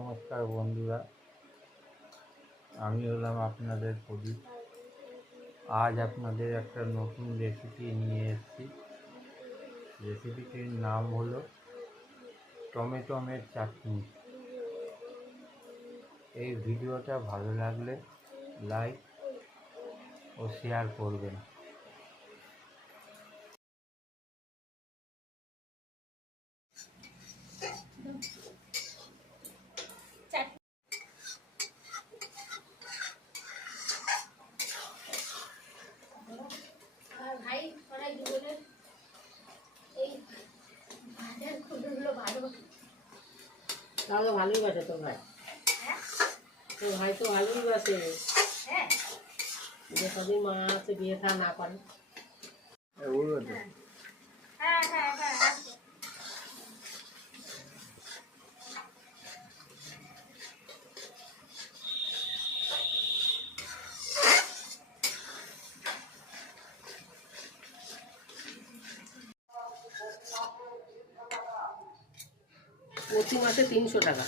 নমস্কার বন্ধুরা, আমি হলাম আপনাদের প্রদীপ। আজ আপনাদের একটা নতুন রেসিপি নিয়ে এসেছি। রেসিপিটির নাম হলো টমেটোমের চাটনি। এই ভিডিওটা ভালো লাগলে লাইক ও শেয়ার করবেন। তাহলে ভালোই বাসে তোর ভাই। তোর ভাই তো ভালোই বাসে। যে কদিন মা আছে বিয়ে থা না পারে। প্রতি মাসে 300 টাকা।